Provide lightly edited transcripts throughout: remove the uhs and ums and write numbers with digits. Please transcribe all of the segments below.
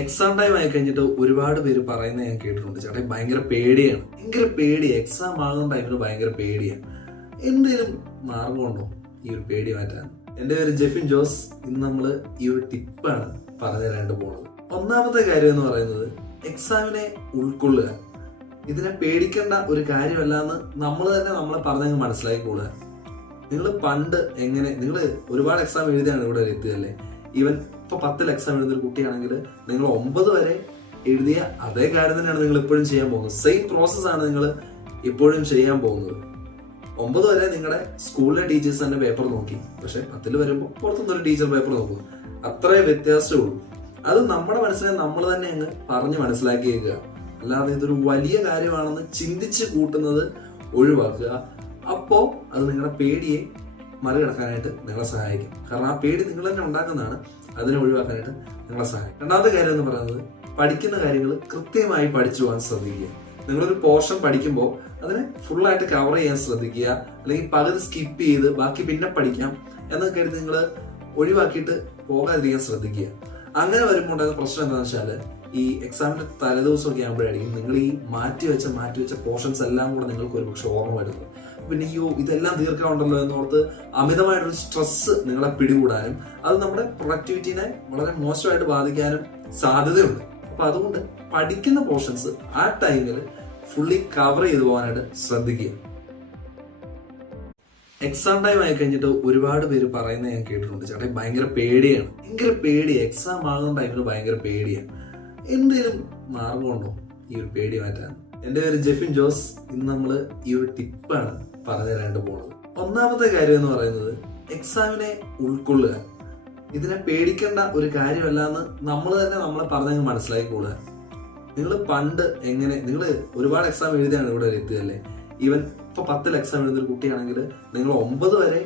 Exam time ആയി കഴിഞ്ഞിട്ട് ഒരുപാട് പേര് പറയുന്നത് ഞാൻ കേട്ടിട്ടുണ്ട്, ചേട്ടാ ഭയങ്കര പേടിയാണ്, എക്സാം ആകുന്ന ടൈമിൽ ഭയങ്കര പേടിയാണ്. എന്തെങ്കിലും മാർഗമുണ്ടോ ഈ ഒരു പേടി മാറ്റാൻ? എൻ്റെ പേര് ജെഫിൻ ജോസ്. ഇന്ന് നമ്മൾ ഈ ഒരു ടിപ്പാണ് പറഞ്ഞു തരാണ്ട് പോണത്. ഒന്നാമത്തെ കാര്യം എന്ന് പറയുന്നത് എക്സാമിനെ ഉൾക്കൊള്ളുക. ഇതിനെ പേടിക്കേണ്ട ഒരു കാര്യമല്ല എന്ന് നമ്മൾ തന്നെ നമ്മളെ പറഞ്ഞങ്ങ് മനസ്സിലാക്കിക്കൊള്ളുക. നിങ്ങൾ പണ്ട് നിങ്ങൾ ഒരുപാട് എക്സാം എഴുതിയാണ് ഇവിടെ എത്തിയതല്ലേ. ഈവൻ ഇപ്പൊ 10 എക്സാം എഴുതുന്ന ഒരു കുട്ടിയാണെങ്കിൽ നിങ്ങൾ 9 വരെ എഴുതിയ അതേ കാര്യം തന്നെയാണ് നിങ്ങൾ ഇപ്പോഴും ചെയ്യാൻ പോകുന്നത്. സെയിം പ്രോസസ്സാണ് നിങ്ങൾ ഇപ്പോഴും ചെയ്യാൻ പോകുന്നത്. 9 വരെ നിങ്ങളുടെ സ്കൂളിലെ ടീച്ചേഴ്സ് തന്നെ പേപ്പർ നോക്കി, പക്ഷെ 10 വരുമ്പോൾ പുറത്തുനിന്നൊരു ടീച്ചർ പേപ്പർ നോക്കും. അത്രേ വ്യത്യാസമേ ഉള്ളൂ. അത് നമ്മുടെ മനസ്സിനെ നമ്മൾ തന്നെ അങ്ങ് പറഞ്ഞ് മനസ്സിലാക്കിയേക്കുക. അല്ലാതെ ഇതൊരു വലിയ കാര്യമാണെന്ന് ചിന്തിച്ച് കൂട്ടുന്നത് ഒഴിവാക്കുക. അപ്പോ അത് നിങ്ങളുടെ പേടിയെ മറികടക്കാനായിട്ട് നിങ്ങളെ സഹായിക്കും. കാരണം ആ പേടി നിങ്ങൾ തന്നെ ഉണ്ടാക്കുന്നതാണ്. അതിനെ ഒഴിവാക്കാനായിട്ട് നിങ്ങളെ സഹായിക്കും. രണ്ടാമത്തെ കാര്യം എന്ന് പറയുന്നത് പഠിക്കുന്ന കാര്യങ്ങൾ കൃത്യമായി പഠിച്ചു പോകാൻ ശ്രദ്ധിക്കുക. നിങ്ങളൊരു പോർഷൻ പഠിക്കുമ്പോൾ അതിനെ ഫുള്ളായിട്ട് കവർ ചെയ്യാൻ ശ്രദ്ധിക്കുക. അല്ലെങ്കിൽ പകുതി സ്കിപ്പ് ചെയ്ത് ബാക്കി പിന്നെ പഠിക്കാം എന്നൊക്കെ കരുതി നിങ്ങൾ ഒഴിവാക്കിയിട്ട് പോകാതിരിക്കാൻ ശ്രദ്ധിക്കുക. അങ്ങനെ വരുമ്പോൾ ഉണ്ടാകുന്ന പ്രശ്നം എന്താണെന്ന് വെച്ചാൽ ഈ എക്സാമിന്റെ തലേദിവസമൊക്കെ ആകുമ്പോഴായിരിക്കും നിങ്ങൾ ഈ മാറ്റിവെച്ച പോർഷൻസ് എല്ലാം കൂടെ നിങ്ങൾക്ക് ഒരുപക്ഷെ ഓർമ്മ വരുന്നത്. പിന്നെ ഇതെല്ലാം തീർക്കാനുണ്ടല്ലോ എന്നോർത്ത് അമിതമായിട്ടൊരു സ്ട്രെസ് നിങ്ങളെ പിടികൂടാനും അത് നമ്മുടെ പ്രൊഡക്ടിവിറ്റിനെ വളരെ മോശമായിട്ട് ബാധിക്കാനും സാധ്യതയുണ്ട്. അപ്പൊ അതുകൊണ്ട് പഠിക്കുന്ന പോർഷൻസ് ആ ടൈമിൽ ഫുള്ളി കവർ ചെയ്തു പോകാനായിട്ട് ശ്രദ്ധിക്കുക. എക്സാം ടൈം ആയി കഴിഞ്ഞിട്ട് ഒരുപാട് പേര് പറയുന്നത് ഞാൻ കേട്ടിട്ടുണ്ട്, ചേട്ടാ ഭയങ്കര പേടിയാണ്, എക്സാം ആകുന്ന ടൈമിൽ ഭയങ്കര പേടിയാണ്. എന്തെങ്കിലും മാർഗമുണ്ടോ ഈ ഒരു പേടി മാറ്റാൻ? എൻ്റെ പേര് ജെഫിൻ ജോസ്. ഇന്ന് നമ്മൾ ഈ ഒരു ടിപ്പാണ് പറഞ്ഞു തരാണ്ട് പോണത്. ഒന്നാമത്തെ കാര്യം എന്ന് പറയുന്നത് എക്സാമിനെ ഉൾക്കൊള്ളുക. ഇതിനെ പേടിക്കേണ്ട ഒരു കാര്യമല്ല എന്ന് നമ്മൾ തന്നെ നമ്മളെ പറഞ്ഞങ്ങ് മനസ്സിലാക്കിക്കൊള്ളുക. നിങ്ങൾ പണ്ട് നിങ്ങൾ ഒരുപാട് എക്സാം എഴുതിയാണ് ഇവിടെ എത്തിയതല്ലേ. ഈവൻ ഇപ്പൊ 10 എക്സാം എഴുതുന്ന ഒരു കുട്ടിയാണെങ്കിൽ നിങ്ങൾ 9 വരെ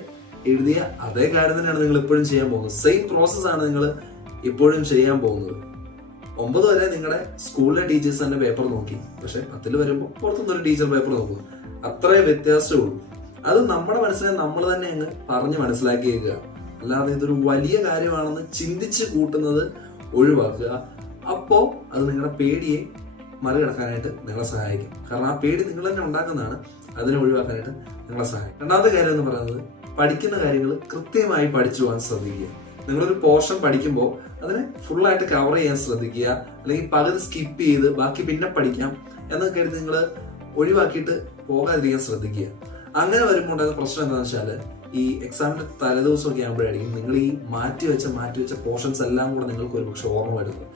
എഴുതിയ അതേ കാര്യം തന്നെയാണ് നിങ്ങൾ ഇപ്പോഴും ചെയ്യാൻ പോകുന്നത്. സെയിം പ്രോസസ്സാണ് നിങ്ങൾ ഇപ്പോഴും ചെയ്യാൻ പോകുന്നത്. 9 വരെ നിങ്ങളുടെ സ്കൂളിലെ ടീച്ചേഴ്സ് തന്നെ പേപ്പർ നോക്കി, പക്ഷെ 10 വരുമ്പോൾ പുറത്തുനിന്നൊരു ടീച്ചർ പേപ്പർ നോക്കും. അത്രേ വ്യത്യാസമേ ഉള്ളൂ. അത് നമ്മുടെ മനസ്സിനെ നമ്മൾ തന്നെ അങ്ങ് പറഞ്ഞ് മനസ്സിലാക്കിയേക്കുക. അല്ലാതെ ഇതൊരു വലിയ കാര്യമാണെന്ന് ചിന്തിച്ച് കൂട്ടുന്നത് ഒഴിവാക്കുക. അപ്പോ അത് നിങ്ങളുടെ പേടിയെ മറികടക്കാനായിട്ട് നിങ്ങളെ സഹായിക്കും. കാരണം ആ പേടി നിങ്ങൾ തന്നെ ഉണ്ടാക്കുന്നതാണ്. അതിനെ ഒഴിവാക്കാനായിട്ട് നിങ്ങളെ സഹായിക്കും. രണ്ടാമത്തെ കാര്യം എന്ന് പറയുന്നത് പഠിക്കുന്ന കാര്യങ്ങൾ കൃത്യമായി പഠിച്ചു പോകാൻ ശ്രദ്ധിക്കുക. നിങ്ങളൊരു പോർഷൻ പഠിക്കുമ്പോൾ അതിനെ ഫുള്ളായിട്ട് കവർ ചെയ്യാൻ ശ്രദ്ധിക്കുക. അല്ലെങ്കിൽ പകുതി സ്കിപ്പ് ചെയ്ത് ബാക്കി പിന്നെ പഠിക്കാം എന്നൊക്കെ കരുതി നിങ്ങൾ ഒഴിവാക്കിയിട്ട് പോകാതിരിക്കാൻ ശ്രദ്ധിക്കുക. അങ്ങനെ വരുമ്പോൾ ഉണ്ടാകുന്ന പ്രശ്നം എന്താണെന്ന് വെച്ചാൽ ഈ എക്സാമിന്റെ തലേദിവസമൊക്കെ ആകുമ്പോഴായിരിക്കും നിങ്ങൾ ഈ മാറ്റിവെച്ച പോർഷൻസ് എല്ലാം കൂടെ നിങ്ങൾക്ക് ഒരുപക്ഷെ ഓർമ്മ വരുന്നത്.